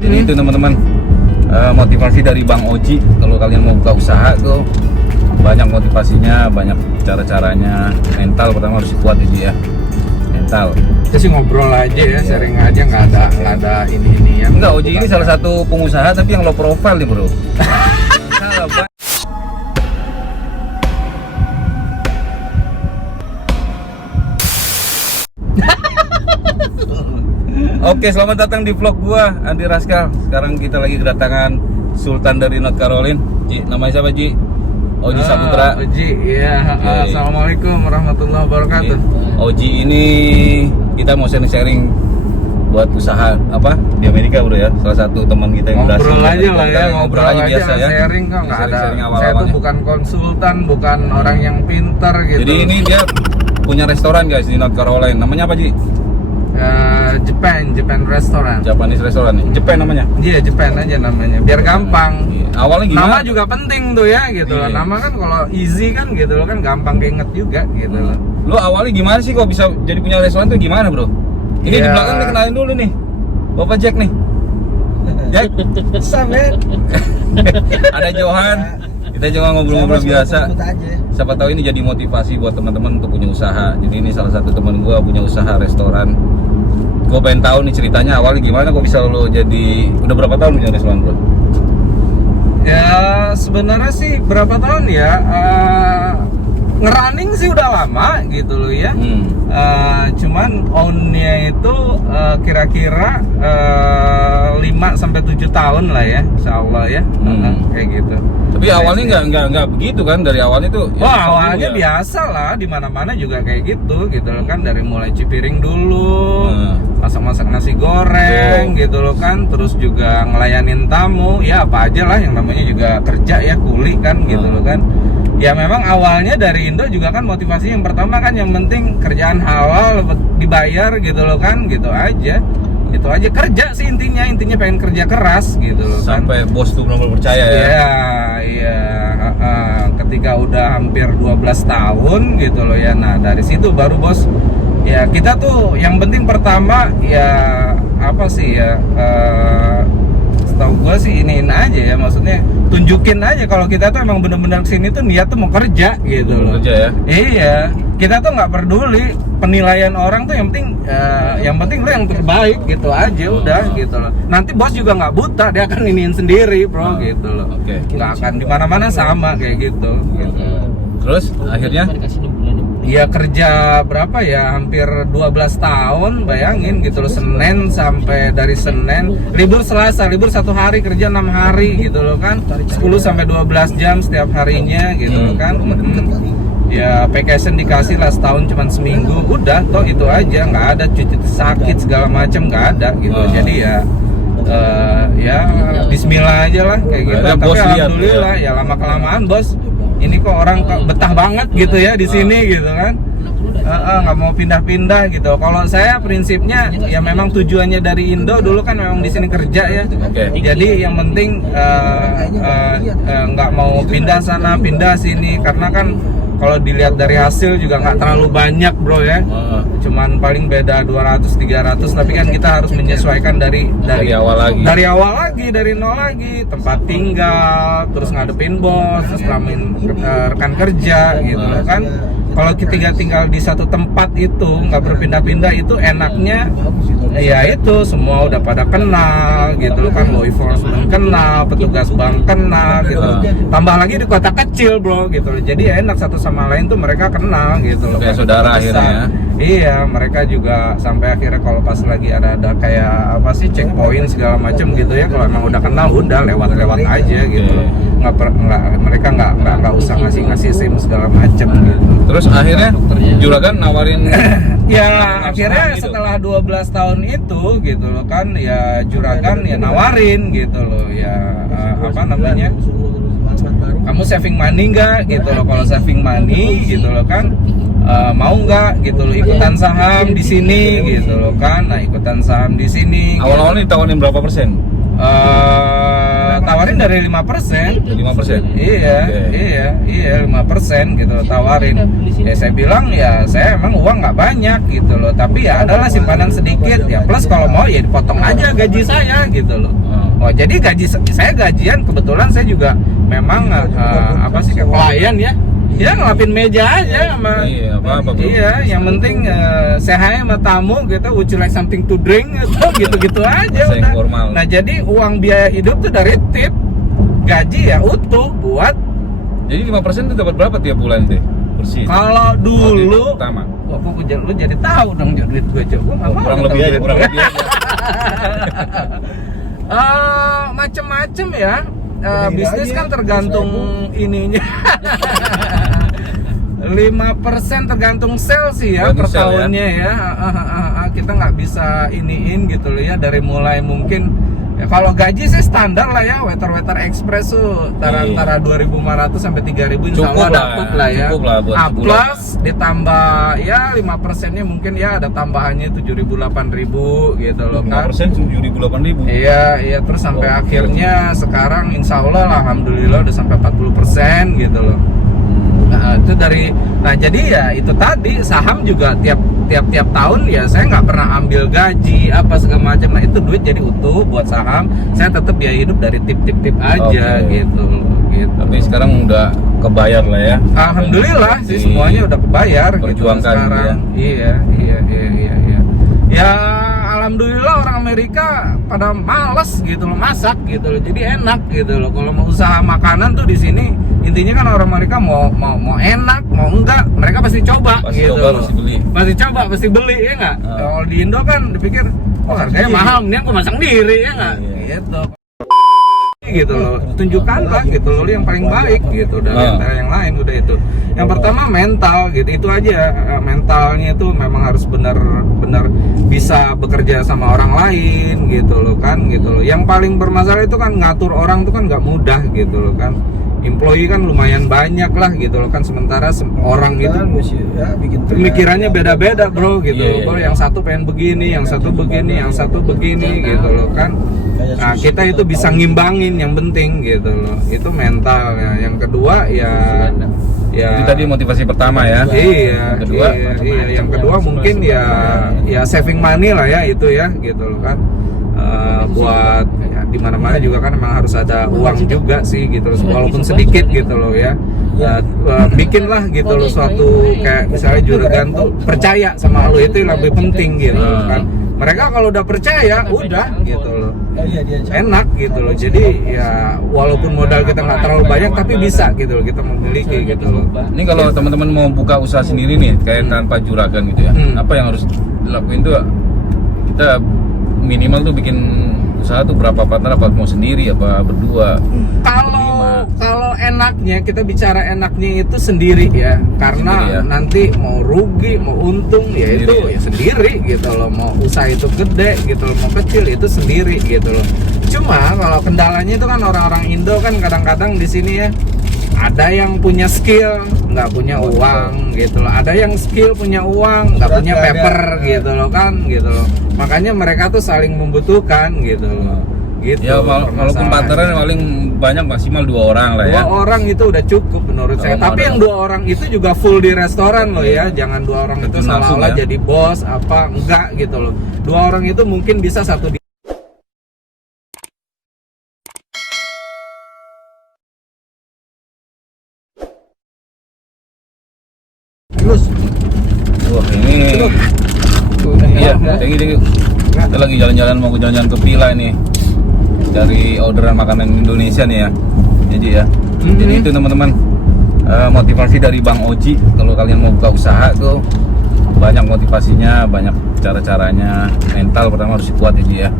Jadi itu teman-teman, motivasi dari Bang Oji. Kalau kalian mau buka usaha tuh banyak motivasinya, banyak cara-caranya. Mental pertama harus kuat ya, mental. Kita sih ngobrol aja ya, sharing aja, nggak ada ini ya. Enggak, Oji ini salah satu pengusaha tapi yang low profile nih bro. Salah, Bang. Oke, selamat datang di vlog gua, Andi Raskal. Sekarang kita lagi kedatangan Sultan dari North Carolina. Ji, namanya siapa Ji? Oji Saputra. Oji, iya. Assalamualaikum warahmatullahi wabarakatuh. Oji ini kita mau sharing buat usaha apa di Amerika bro ya. Salah satu teman kita yang berhasil. Ngobrol aja lah ya, ngobrol aja biasa ya. Sharing kok nggak ada. Sharing Saya tuh bukan konsultan, bukan orang yang pintar gitu. Jadi ini dia punya restoran guys di North Carolina. Namanya apa Ji? Japan Restaurant. Japanese Restaurant nih. Japan namanya? Iya, Japan aja namanya. Biar gampang. Iya. Awalnya gimana? Nama juga penting tuh ya gitu loh. Iya. Nama kan kalau easy kan gitu loh, kan gampang diinget juga gitu loh. Lu awalnya gimana sih kok bisa jadi punya restoran tuh gimana bro? Ini di Iya. belakang nih, kenalin dulu nih Bapak Jack nih. Jack, Samet. ada Johan. Kita juga ngobrol-ngobrol biasa. Siapa tahu ini jadi motivasi buat teman-teman untuk punya usaha. Jadi ini salah satu teman gua punya usaha restoran. Gua pengen tahu nih ceritanya awalnya gimana kok bisa lo jadi, udah berapa tahun punya restoran bro? Ya sebenarnya sih berapa tahun ya, ngerunning sih udah lama gitu loh ya. Cuman on-nya itu kira-kira 5-7 tahun lah ya, insyaallah ya. Kayak gitu. Tapi awalnya nggak begitu kan, dari awalnya tuh ya, Wah, awalnya biasa lah, di mana-mana juga kayak gitu loh kan, dari mulai cipiring dulu, masak-masak nasi goreng gitu loh kan, terus juga ngelayanin tamu, ya apa aja lah yang namanya juga kerja ya, kuli kan gitu loh kan. Ya memang awalnya dari Indo juga kan motivasi yang pertama kan yang penting kerjaan halal, dibayar gitu loh kan, gitu aja. Itu aja, kerja sih intinya pengen kerja keras gitu loh kan. Sampai bos tuh benar-benar percaya ya. Iya. Ketika udah hampir 12 tahun gitu loh ya. Nah, dari situ baru bos ya, kita tuh yang penting pertama ya apa sih ya, setahu gue sih iniin aja ya, maksudnya tunjukin aja kalau kita tuh emang bener-bener kesini tuh niat tuh mau kerja gitu loh. Kerja ya. Iya, kita tuh nggak peduli penilaian orang tuh, yang penting lu yang terbaik gitu aja udah gitu loh. Nanti bos juga nggak buta, dia akan iniin sendiri bro gitu loh. Oke. Nggak akan di mana-mana sama kayak gitu. Terus akhirnya Iya, kerja berapa ya, hampir 12 tahun, bayangin gitu loh, dari Senin libur Selasa, libur 1 hari, kerja 6 hari gitu loh kan, 10-12 jam setiap harinya gitu loh kan. Ya vacation dikasih lah setahun cuman seminggu, udah toh itu aja, nggak ada cuti sakit segala macam, nggak ada gitu. Jadi ya Bismillah aja lah kayak gitu. Ada Tapi bos lihat, alhamdulillah ya lama kelamaan bos, ini kok orang betah banget gitu ya di sini gitu kan. Nggak mau pindah-pindah gitu. Kalau saya prinsipnya ya memang tujuannya dari Indo dulu kan memang di sini kerja ya. Jadi yang penting nggak mau pindah sana pindah sini, karena kan kalau dilihat dari hasil juga nggak terlalu banyak bro ya. Cuman paling beda 200-300, tapi kan kita harus menyesuaikan dari awal lagi. Dari awal lagi, dari nol lagi, tempat tinggal, terus ngadepin bos, terus ngalamin rekan kerja gitu loh kan. Kalau kita tinggal di satu tempat itu nggak berpindah-pindah, itu enaknya ya itu semua udah pada kenal gitu loh kan, law enforcement kenal, petugas bank kenal gitu loh. Tambah lagi di kota kecil bro gitu loh, jadi ya enak, satu sama lain tuh mereka kenal gitu loh. Kayak saudara akhirnya ya. Iya, mereka juga sampai akhirnya kalau pas lagi ada kayak apa sih, checkpoint segala macam gitu ya, kalau emang udah kenal udah lewat aja gitu. Mereka nggak usah ngasih SIM segala macam gitu. Terus akhirnya Juragan nawarin ya akhirnya setelah 12 tahun itu gitu loh kan, ya Juragan ya nawarin gitu loh ya, apa namanya, kamu saving money nggak gitu loh. Kalau saving money gitu loh kan, mau nggak gitu loh ikutan saham di sini gitu loh kan. Nah ikutan saham di sini awal-awalnya ditawarin berapa persen? Tawarin dari 5%. 5%? Iya, iya 5% gitu tawarin. Ya saya bilang ya saya emang uang nggak banyak gitu loh, tapi ya adalah simpanan sedikit ya, plus kalau mau ya dipotong aja gaji saya gitu loh. Oh jadi gaji saya gajian kebetulan saya juga memang apa sih kayak pelayan ya. Ya ngelapin meja aja sama. Iya, apa-apa, bro. Iya, yang penting say hi sama tamu gitu, would you like something to drink gitu aja Bahasa udah. informal. Nah, jadi uang biaya hidup tuh dari tip, gaji ya utuh buat. Jadi 5% itu dapat berapa tiap bulan deh? Bersih. Kalau dulu Pertama. wah, lu jadi tahu dong duit gue coba. Kurang lebih aja, kurang lebih aja. Macem-macem ya. Bisnis kan tergantung ininya. 5% tergantung sales sih ya per tahunnya ya. Kita nggak bisa iniin gitu loh ya, dari mulai mungkin ya, kalau gaji sih standar lah ya, waiter express tuh antara 2.500 sampai 3.000 insya Allah dapet lah ya. Cukup lah buat sebulan. Plus ditambah ya 5%-nya mungkin ya ada tambahannya 7.000 8.000 gitu loh kan. 5% 7.000 8.000. Iya terus sampai akhirnya sekarang insya Allah lah, alhamdulillah udah sampai 40% gitu loh. Nah itu jadi ya itu tadi saham juga tiap tahun ya saya nggak pernah ambil gaji apa segala macam. Nah itu duit jadi utuh buat saham, saya tetap biaya hidup dari tip aja gitu. Tapi sekarang udah kebayar lah ya. Alhamdulillah sih semuanya udah kebayar gitu Ya. sekarang. Iya. Ya alhamdulillah orang Amerika pada males gitu loh masak gitu loh, jadi enak gitu loh. Kalau mau usaha makanan tuh di sini intinya kan orang Amerika mau enak mau enggak mereka pasti coba Pasti gitu coba, loh. Pasti beli ya nggak. Kalau di Indo kan dipikir oh harganya mahal, ini aku masak sendiri ya nggak. Gitu loh, tunjukkanlah gitu loh yang paling baik gitu dari antara yang lain. Udah itu yang pertama mental gitu, itu aja. Mentalnya itu memang harus benar-benar bisa bekerja sama orang lain gitu loh kan, gitu loh. Yang paling bermasalah itu kan ngatur orang tuh kan nggak mudah gitu loh kan. Employee kan lumayan banyak lah gitu loh kan, sementara orang itu pemikirannya beda-beda bro gitu loh bro. Yang satu pengen begini, yang satu begini, yang satu begini gitu loh kan. Nah kita itu bisa ngimbangin, yang penting gitu loh, itu mental ya. Yang kedua ya Itu tadi motivasi pertama ya. Iya, Kedua? iya. Yang kedua mungkin ya saving money lah ya itu ya gitu loh kan. Buat ya, di mana-mana juga kan emang harus ada uang juga sih gitu loh, walaupun sedikit gitu loh ya. Bikinlah gitu loh suatu kayak misalnya juragan tuh percaya sama lo, itu yang lebih penting gitu loh kan. Mereka kalau udah percaya udah gitu loh, enak gitu loh. Jadi ya walaupun modal kita nggak terlalu banyak tapi bisa gitu loh kita memiliki gitu loh. Ini kalau teman-teman mau buka usaha sendiri nih kayak tanpa juragan gitu ya, apa yang harus dilakuin tuh? Kita minimal tuh bikin usaha tuh berapa partner, apa mau sendiri apa berdua? Kalau enaknya kita bicara enaknya itu sendiri ya, karena nanti mau rugi mau untung ya sendiri, itu ya sendiri gitu loh. Mau usaha itu gede gitu loh, mau kecil itu sendiri gitu loh. Cuma kalau kendalanya itu kan orang-orang Indo kan kadang-kadang di sini ya ada yang punya skill nggak punya uang gitu loh, ada yang skill punya uang nggak punya paper gitu loh kan gitu loh. Makanya mereka tuh saling membutuhkan gitu loh. Gitu. Ya walaupun partneran paling banyak maksimal 2 orang lah ya. 2 orang itu udah cukup menurut saya. Tapi yang 2 orang itu juga full di restoran loh ya. Jangan 2 orang itu seolah-olah jadi bos apa enggak gitu loh. 2 orang itu mungkin bisa satu di terus. Wah ini. Iya, thank you. Kita lagi jalan-jalan, mau jalan-jalan ke Villa nih, cari orderan makanan Indonesia nih ya. Jadi ya, jadi itu teman-teman, motivasi dari Bang Oji. Kalau kalian mau buka usaha tuh banyak motivasinya, banyak cara-caranya. Mental pertama harus kuat ini ya,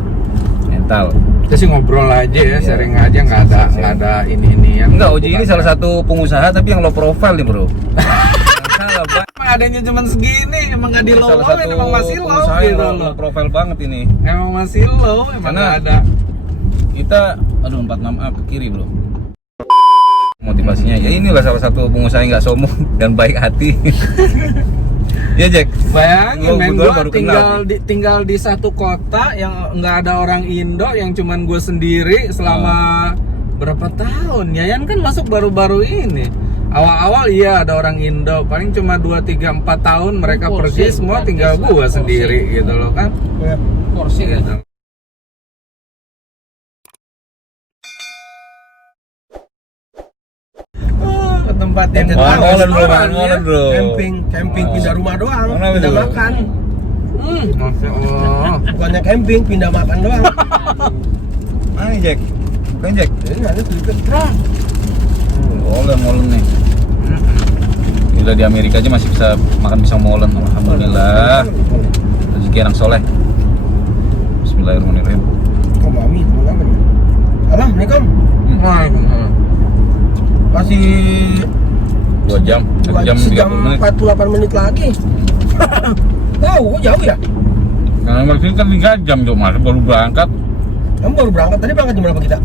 mental. Kita sih ngobrol aja ya, sharing aja, nggak ada ini ya. Enggak, Oji ini salah satu pengusaha tapi yang low profile nih bro. Emang adanya cuman segini, emang nggak di low, emang masih low gitu low profile banget ini. Emang masih low, emang nggak ada. Kita, aduh 46A ke kiri bro. Motivasinya ya inilah salah satu pengusaha yang nggak sombong dan baik hati. Iya Jack. Bayangin men, Gua gue baru kenal tinggal di satu kota yang nggak ada orang Indo, yang cuman gue sendiri selama berapa tahun. Yayan kan masuk baru-baru ini. Awal-awal iya ada orang Indo, paling cuma 2, 3, 4 tahun mereka pergi semua, tinggal gue sendiri gitu loh kan. Porsi gitu. Ke tempat yang Makan molen bro, restoran, makan molen ya. bro. Camping pindah rumah doang, Mana pindah itu? makan. Masya Allah. Bukannya camping, pindah makan doang. Mana Jack? Bukan Jack. Ini ada sedikit. Molen nih. Gila di Amerika aja masih bisa makan pisang molen. Alhamdulillah. Rezeki anak soleh. Bismillahirrahmanirrahim. Oh mami, mana nih? Apa? Nih kom? Masih 2 jam, 1 jam 30 menit. 48 menit lagi. Jauh ya? Karena maksudnya kan 3 jam cuma baru berangkat. Kamu baru berangkat, tadi berangkat jam berapa kita?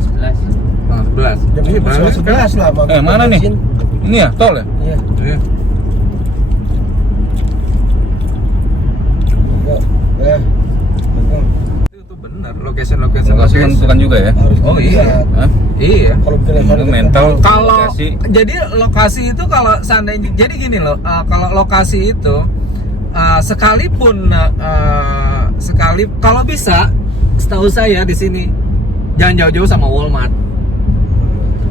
Setengah 11. 11. Jam Ini baru 11 lah. Mana nih? Ini ya, tol ya? Iya. Iya. Ya. Itu benar, location Lokasi menentukan juga ya? Harus Oh, iya. Hah? Iya. Kalau bikin Itu restoran mental, Kalau lokasi. jadi lokasi itu kalau seandainya jadi gini loh, kalau lokasi itu sekalipun kalau bisa, setahu saya di sini jangan jauh-jauh sama Walmart.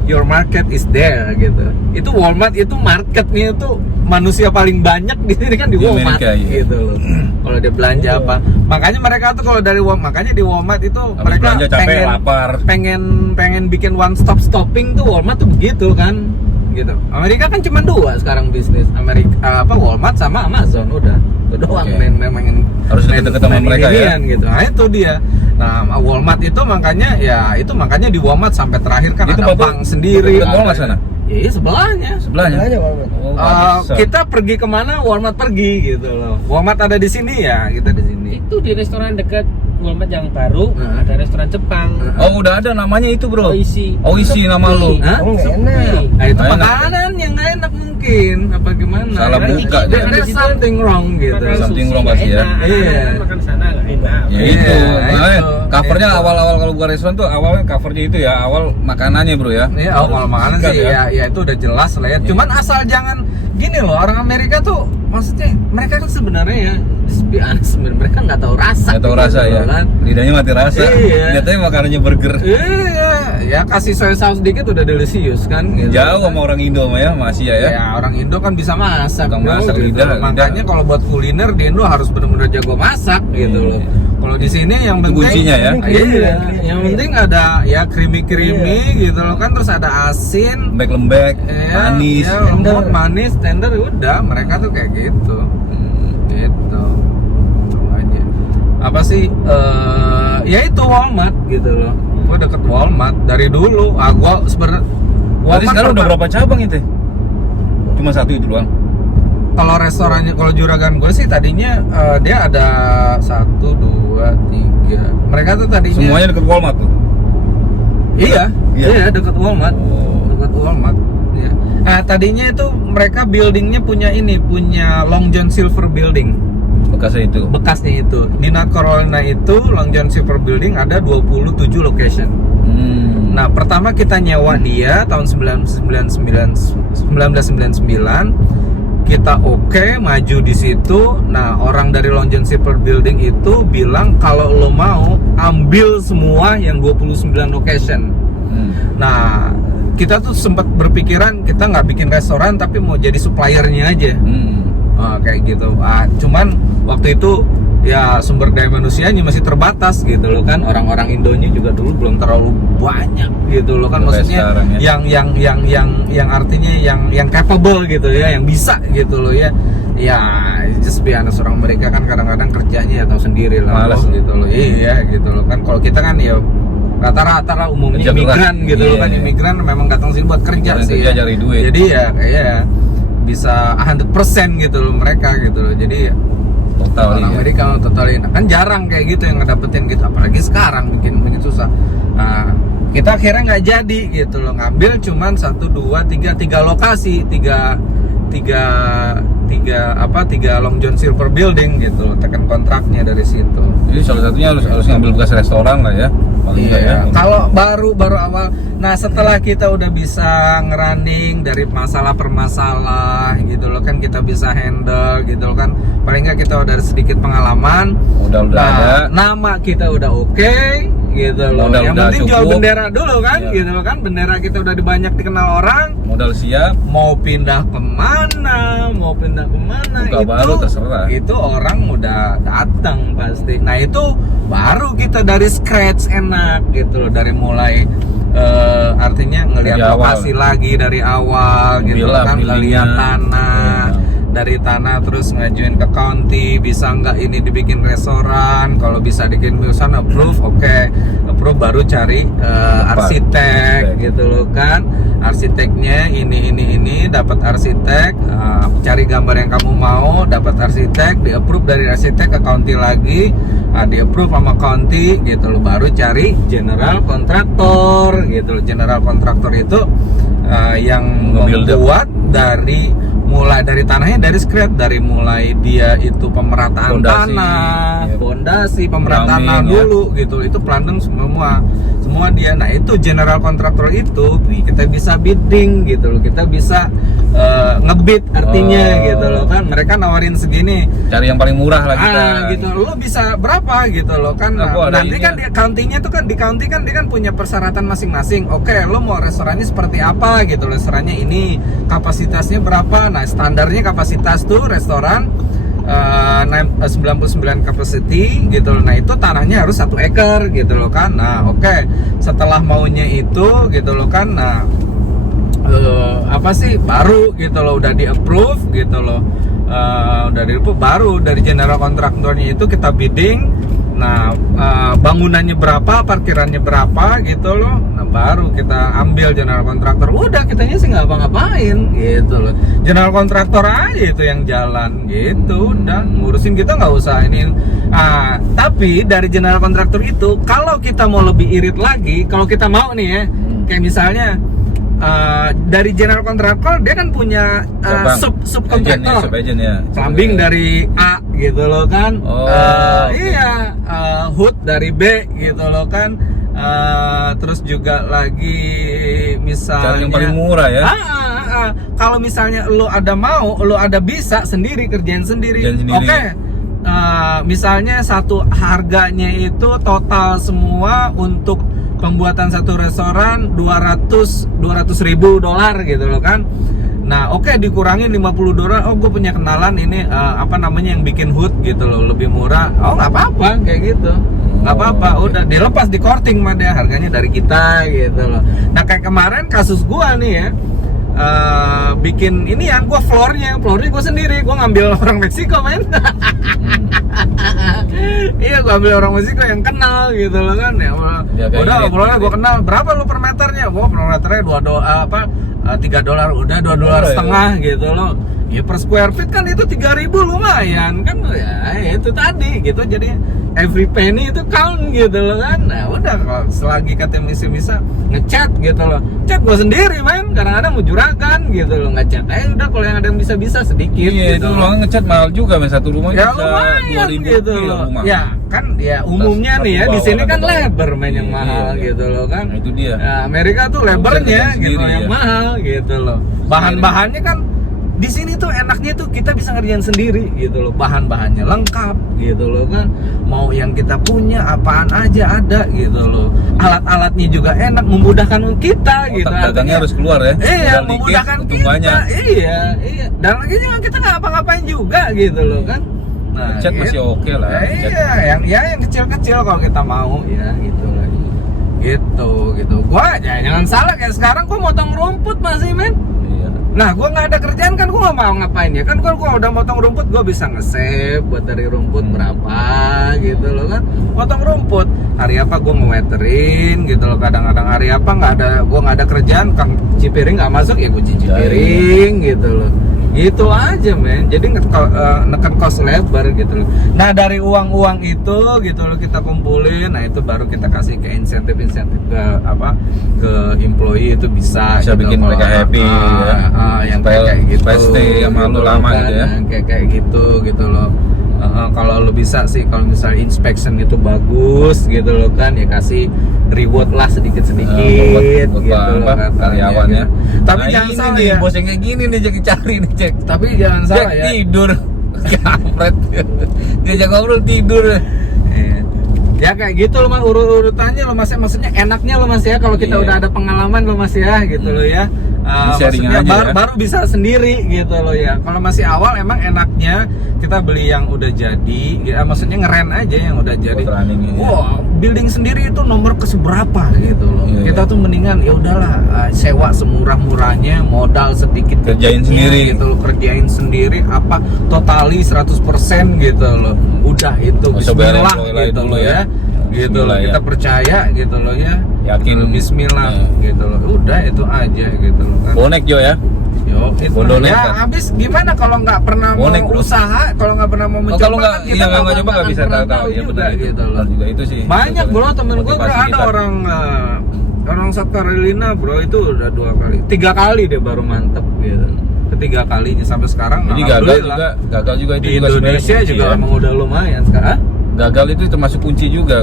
Your market is there gitu. Itu Walmart itu marketnya itu manusia paling banyak di sini kan di Di Walmart Amerika, iya. gitu loh. Kalau dia belanja apa, makanya mereka tuh kalau dari Walmart, makanya di Walmart itu Habis mereka belanja capek, lapar. pengen bikin one stop stopping tuh Walmart tuh begitu kan gitu. Amerika kan cuma 2 sekarang bisnis, Walmart sama Amazon, udah itu doang. Oke. memang Harus deket-deket sama mereka ya? gitu. Nah itu dia. Nah Walmart itu makanya di Walmart sampai terakhir kan Itu ada Bapak bank sendiri. deket Walmart sana? Iya sebelahnya. Sebelahnya? aja Walmart. Oh, Eh, pantesan. kita pergi kemana Walmart pergi gitu loh. Walmart ada di sini ya, kita di sini. Itu di restoran dekat Walmart yang baru, Nah. ada restoran Jepang. Oh udah ada namanya itu bro. Oishi. Oishi nama lu. Hah? Oh nggak enak. Nah itu Nggak enak. makanan yang nggak enak mungkin apa gimana? Salah Berarti buka ada dia. something wrong gitu. Makan Something sushi wrong nggak pasti ya. enak. Iya. Anak-anak makan sana nggak enak. Ya Iya, itu. Makanya itu. covernya Itu. awal-awal kalau buka restoran tuh awalnya covernya itu ya awal makanannya bro ya. Iya, kalau makanan Sikat sih ya itu udah jelas lah ya. Iya. Cuman asal jangan gini loh, orang Amerika tuh maksudnya mereka kan sebenarnya ya sebenarnya mereka nggak tahu rasa. Nggak tahu gitu rasa loh, ya. kan. Lidahnya mati rasa. Iya. Nyatanya makanannya burger. Iya, ya kasih soy sauce dikit udah delicious kan. Gitu. Jauh sama orang Indo mah ya, masih ya. Ya orang Indo kan bisa masak, Tukang bro, masak, gitu. lidah. Makanya kalau buat kuliner di Indo harus benar-benar jago masak gitu Iya. loh. Kalau di sini yang Itu penting kuncinya ya. Iya, yang penting ada ya creamy gitu loh kan, terus ada asin, Lembek-lembek, ya, manis. ya, lembut, manis, tender, udah mereka tuh kayak gitu. Gitu. Itu aja. Apa sih ya itu Walmart gitu loh. Gue deket Walmart dari dulu. Gua sebenarnya Berarti sekarang udah berapa cabang itu? Cuma 1 itu doang. Kalau restorannya, kalau juragan gue sih tadinya dia ada 1, 2, 3. Mereka tuh tadinya Semuanya deket Walmart tuh. Iya, Iya. iya dekat Walmart. Oh. Dekat Walmart. Iya. Nah, tadinya itu mereka buildingnya punya Long John Silver Building. Bekasnya itu. Bekasnya itu. Di North Carolina itu Long John Silver Building ada 27 location. Nah, pertama kita nyewa dia tahun 1999. Kita maju di situ. Nah, orang dari Long John Silver Building itu bilang kalau lo mau ambil semua yang 29 location. Nah, kita tuh sempat berpikiran kita nggak bikin restoran tapi mau jadi suppliernya aja. Kayak gitu. Cuman waktu itu ya sumber daya manusianya masih terbatas gitu loh kan. Orang-orang Indonya juga dulu belum terlalu banyak gitu loh kan. Sampai Maksudnya sekarang ya. yang artinya yang capable gitu ya, yang bisa gitu loh ya. Ya just be honest, orang mereka kan kadang-kadang kerjanya ya tahu sendiri lah. Malas gitu loh. Iya gitu loh kan. Kalau kita kan ya rata-rata lah umumnya Kerja keras. imigran gitu loh kan. Iya. Imigran memang datang sini buat kerja Cari sih kerja, ya. cari duit. Jadi ya kayak bisa 100% gitu loh mereka gitu loh. Jadi Total orang iya. Amerika totalin kan jarang kayak gitu yang ngedapetin gitu, apalagi sekarang bikin susah. Nah, kita akhirnya nggak jadi gitu loh, ngambil cuman 1, 2, 3 lokasi, tiga Long John Silver Building gitu, tekan kontraknya dari situ. Jadi salah satunya harus ngambil bekas restoran lah ya, paling nggak ya. Kalau baru awal, nah setelah kita udah bisa ngerunning dari masalah per masalah gitu loh kan, kita bisa handle gitu loh kan, paling nggak kita udah ada sedikit pengalaman, udah ada, nama kita udah oke gitu loh. Yang penting jual bendera dulu kan, gitu loh kan, bendera kita udah banyak dikenal orang, modal siap, mau pindah kemana buka itu baru terserah. Itu orang udah datang pasti. Nah itu baru kita dari scratch enak gitu loh, dari mulai artinya ngelihat lokasi lagi dari awal gitu kan, ngelihat tanah, dari tanah terus ngajuin ke county, bisa nggak ini dibikin restoran, kalau bisa dibikin restoran approve, oke. Approve baru cari arsitek gitu loh kan, arsiteknya ini dapat arsitek, cari gambar yang kamu mau, dapat arsitek, di approve dari arsitek ke county lagi, di approve sama county gitu loh, baru cari general kontraktor gitu loh. General kontraktor itu yang membuat dari mulai dari tanahnya dari scratch, dari mulai dia itu pemerataan fondasi, tanah, fondasi, pemerataan tanah dulu gitu, itu planning semua dia. Nah itu general kontraktor itu kita bisa bidding gitu loh, kita bisa ngebid artinya gitu loh kan, mereka nawarin segini, cari yang paling murah lah kita gitu, lo bisa berapa gitu loh kan. Nanti kan di county-nya tuh kan, di county kan dia kan punya persyaratan masing-masing. Oke, lo mau restorannya seperti apa gitu, restorannya ini kapasitasnya berapa. Nah standarnya kapasitas tuh restoran 99 capacity gitu loh. Nah itu tanahnya harus 1 ekar gitu loh kan. Nah oke, setelah maunya itu gitu loh kan, nah apa sih baru gitu loh, udah di approve gitu loh, udah di approve, baru dari general kontraktornya itu kita bidding. Nah bangunannya berapa, parkirannya berapa gitu loh, nah baru kita ambil general kontraktor. Udah kitanya sih nggak apa-ngapain gitu loh, general kontraktor aja itu yang jalan gitu, dan ngurusin kita nggak usah ini. Tapi dari general kontraktor itu kalau kita mau lebih irit lagi, kalau kita mau nih ya, kayak misalnya dari general kontraktor dia kan punya sub kontraktor, plumbing dari A gitu loh kan, iya, hood dari B gitu loh kan, terus juga lagi misalnya cara yang paling murah ya. Kalau misalnya lo ada bisa sendiri kerjain sendiri. Oke. Misalnya satu harganya itu total semua untuk pembuatan satu restoran $200.000 gitu loh kan. Nah oke, dikurangin $50. Oh gue punya kenalan ini yang bikin hood gitu loh, lebih murah. Oh nggak apa-apa kayak gitu, nggak apa-apa, udah dilepas di korting mah dia, harganya dari kita gitu loh. Nah kayak kemarin kasus gua nih ya, bikin ini yang gua floornya gua sendiri, gua ngambil orang Meksiko men. Iya, gua ambil orang Meksiko yang kenal gitu loh kan ya. Udah floornya gua kenal, berapa lu per meternya? Gua per meternya $3, udah $2.50 gitu loh. Ya per square feet kan itu 3.000 lumayan kan ya, itu tadi gitu. Jadi every penny itu count gitu loh kan. Nah udah, kalau selagi katanya bisa ngecat gitu loh, cat gue sendiri man, kadang-kadang mau juragan gitu loh, ngecat udah, kalau yang ada yang bisa sedikit. Iya gitu itu loh, ngecat mahal juga men, satu rumah ya bisa lumayan gitu loh rumah. ya kan, ya umumnya nih ya di sini kan labor main yang mahal gitu loh kan. Nah, itu dia. Nah, Amerika tuh labornya gitu yang mahal gitu loh. Bahan-bahannya kan di sini tuh enaknya tuh kita bisa ngerjain sendiri gitu loh, bahan-bahannya lengkap gitu loh kan, mau yang kita punya apaan aja ada gitu loh, alat-alatnya juga enak, memudahkan kita gitu. Dagangnya harus keluar ya. Iya, memudahkan kita. Banyak. Iya. Dan lagi juga kita nggak apa-ngapain juga gitu loh kan. Nah, cat masih oke lah. Iya, yang kecil-kecil kalau kita mau ya gitu lah. Gitu. Gua jangan salah, kayak sekarang gua motong rumput masih men. Nah, gue nggak ada kerjaan kan, gue nggak mau ngapain ya kan. Gue udah motong rumput, gue bisa nge-save buat dari rumput berapa gitu loh kan. Motong rumput, hari apa gue nge-waterin gitu loh. Kadang-kadang hari apa gue nggak ada kerjaan, Kang cuci piring nggak masuk ya gue cuci piring gitu loh. Itu aja men, jadi neken cost labor gitu loh. Nah dari uang itu gitu loh kita kumpulin, nah itu baru kita kasih ke insentif ke apa, ke employee itu bisa gitu, bikin mereka happy yang supaya kayak gitu, stay sama lu lama kan, gitu ya. kayak gitu loh. Kalau lu bisa sih, kalau misalnya inspection itu bagus gitu loh kan, ya kasih reward lah sedikit-sedikit buat gitu loh apa, katanya, karyawannya. gitu. Tapi Nah, jangan ini salah nih, ya. bos yang kayak gini nih Jack cari nih Jack. Tapi jangan Jack salah ya. tidur. Kampret. Diajak ngobrol tidur. Iya. Ya kayak gitu loh mas, urutannya loh mas, maksudnya enaknya loh mas ya, kalau kita Iya. udah ada pengalaman loh mas ya gitu loh ya. Sharing Maksudnya aja ya. baru bisa sendiri gitu loh ya. Kalau masih awal emang enaknya kita beli yang udah jadi, ya, maksudnya ngeren aja yang udah jadi. Buat running ini, ya. Wah, building sendiri itu nomor keseberapa gitu loh. Iya, Kita iya. tuh mendingan ya udahlah sewa semurah-murahnya, modal sedikit Kerjain dikitnya sendiri. gitu loh, kerjain sendiri apa totali 100% gitu loh. Udah itu Nggak usah bayar bismillah employee gitu dulu loh ya. ya. Gitu loh, Bismillah, kita ya. percaya gitu loh ya. Yakin. Bismillah gitu loh. Udah itu aja gitu loh kan. Bonek Jo ya. Yo, itu Bodoh ya nekat. habis gimana kalau nggak pernah Bonek, mau bro. usaha, kalau nggak pernah mau mencoba Kalau nggak, kan iya nggak coba nggak akan bisa pernah tahu ya juga benar itu. gitu loh. Benar juga itu sih. Banyak bro, temen gue Motivasi ada kita. orang South Carolina bro, itu udah 3 kali dia baru mantep gitu. Ketiga kalinya sampai sekarang Jadi gagal alhamdulillah. juga itu Di juga sebenarnya Indonesia kunci juga ya. emang udah lumayan sekarang. Gagal itu termasuk kunci juga.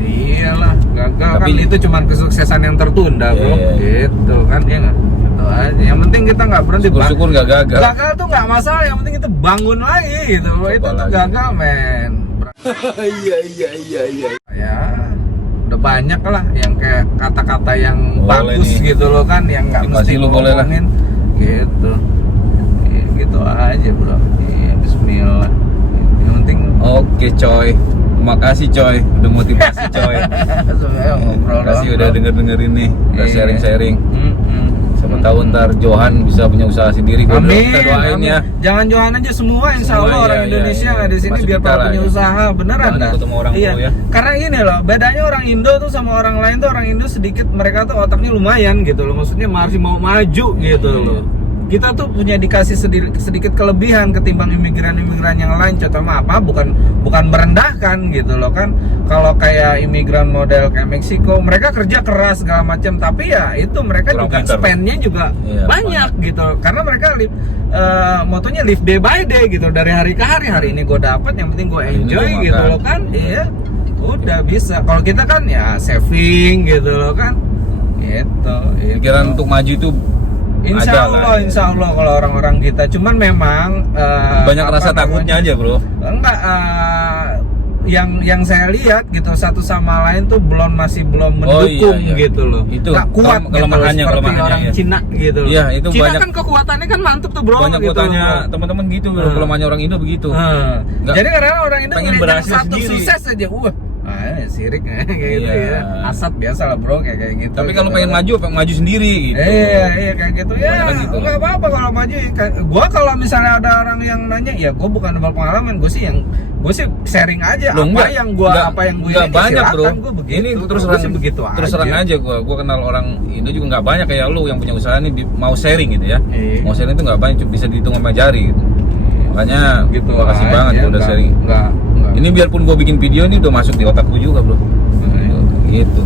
Iyalah, gagal Tapi- kan itu cuman kesuksesan yang tertunda bro, Iya. gitu kan ya nggak? Gitu aja. Yang penting kita nggak berhenti. Syukur-syukur nggak gagal. Gagal tuh nggak masalah, yang penting kita bangun lagi gitu. Coba Itu tuh lagi. gagal men. Iya. Ya, udah banyak lah yang kayak kata-kata yang Boleh bagus nih. gitu loh kan, yang nggak Motivasi mesti lu boleh lah. ngomongin gitu. Ya, gitu aja bro. Iya, Bismillah. Yang penting Oke coy. Makasih coy, udah motivasi coy. sebenarnya ngobrol Makasih doang, udah bro. denger-dengerin nih, udah Iya. sharing-sharing. Mm-mm. Siapa tahu ntar Johan bisa punya usaha sendiri. Gua Amin, kita doain amin. ya. Jangan Johan aja semua, insya Semua, Allah orang iya, Indonesia iya, yang ada di sini masuk biar kita pada lah, punya ya. usaha, beneran Jangan dah. ikut sama orang Iya. pro ya. Karena ini loh, bedanya orang Indo tuh sama orang lain tuh, orang Indo sedikit mereka tuh otaknya lumayan gitu loh, maksudnya masih mau maju gitu Iya. loh. Kita tuh punya dikasih sedikit kelebihan ketimbang imigran-imigran yang lain. Contoh apa? Bukan merendahkan gitu loh kan. Kalau kayak imigran model kayak Meksiko, mereka kerja keras segala macam, tapi ya itu mereka Kurang juga pintar. spendnya juga Iya, banyak gitu. Karena mereka motonya live day by day gitu, dari hari ke hari. Hari ini gue dapat, yang penting gue Hari ini enjoy gua gitu makan. loh kan. Iya, udah bisa. Kalau kita kan ya saving gitu loh kan. Gitu. Pikiran untuk maju itu Insya ada Allah, lah, ya. insya Allah kalau orang-orang kita. Cuman memang banyak apa rasa takutnya namanya, aja bro. Enggak, yang saya lihat gitu satu sama lain tuh masih belum Oh, mendukung iya, iya. gitu loh. Itu Nggak kuat gitu, kelemahannya, seperti kelemahannya, orang iya. Cina gitu loh. Iya, itu Cina banyak- kan kekuatannya kan mantep tuh bro. Banyak gitu gua tanya loh. teman-teman gitu bro, Hmm. kelemahannya orang Indo begitu. Nggak. Jadi karena orang Indo Pengen ngeliat yang berhasil satu sendiri. sukses aja, sirik kayak gitu Iya. ya. Asat biasa lah bro, kayak gitu. Tapi kalau gitu. pengen maju sendiri gitu. Iya kayak gitu ya. Kebanyakan gitu. Nggak apa-apa kalau maju. Gua kalau misalnya ada orang yang nanya, ya gua bukan berpengalaman, gue sih sharing aja Loh, apa yang gue enggak banyak bro. Gua begitu. Ini terus Gua terang sih begitu terus terang aja gua kenal orang Indo juga nggak banyak kayak lu yang punya usaha nih mau sharing gitu ya. Iya. Mau sharing itu nggak banyak, cuma bisa dihitung sama jari gitu. Makanya Gitu makasih aja, banget gua udah nggak- sharing. nggak. Ini biarpun gua bikin video ini udah masuk di otakku juga bro. Gitu.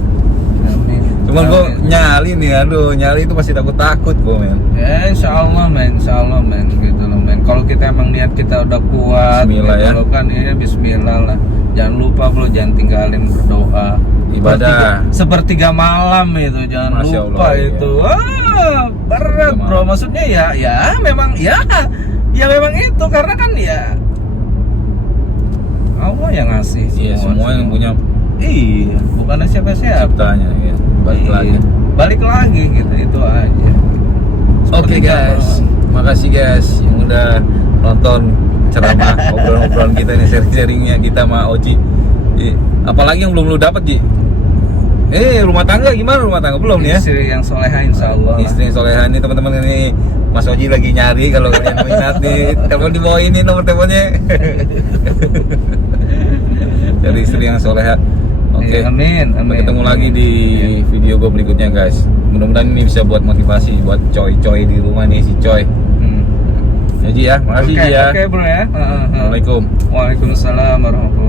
Cuman gua nyali nih, nyali itu masih takut gua men. Ya insya Allah men gitu loh men. Kalau kita emang niat kita udah kuat, Bismillah gitu ya. loh kan, ya Bismillah lah. Jangan lupa bro, jangan tinggalin berdoa. Ibadah. Sepertiga malam itu, jangan Masya lupa Allah, iya. itu. Berat bro, maksudnya ya memang memang itu karena kan ya Allah yang ngasih. Iya, semua yang punya Iya, bukan siapa-siapa. ciptanya ya. Balik Iya. lagi. Balik lagi gitu, itu aja. Oke Sepertiga guys, malam. makasih guys yang udah nonton ceramah obrolan-obrolan kita nih, sharing-sharingnya kita sama Oji. Apalagi yang belum lu dapet Ji? Rumah tangga gimana, rumah tangga belum nih ya? Istri yang soleha insya Allah. Istri yang soleha nih teman-teman, ini Mas Oji lagi nyari, kalau kalian minat nih telepon di bawah ini nomor teleponnya. Jadi istri yang soleha. Oke. Amin. Sampai ketemu lagi di video gue berikutnya guys. Mudah-mudahan ini bisa buat motivasi buat coy-coy di rumah nih, si coy. Ji ya. Makasih Oke, Ji ya. oke bro ya. Assalamualaikum. Waalaikumsalam warahmatullahi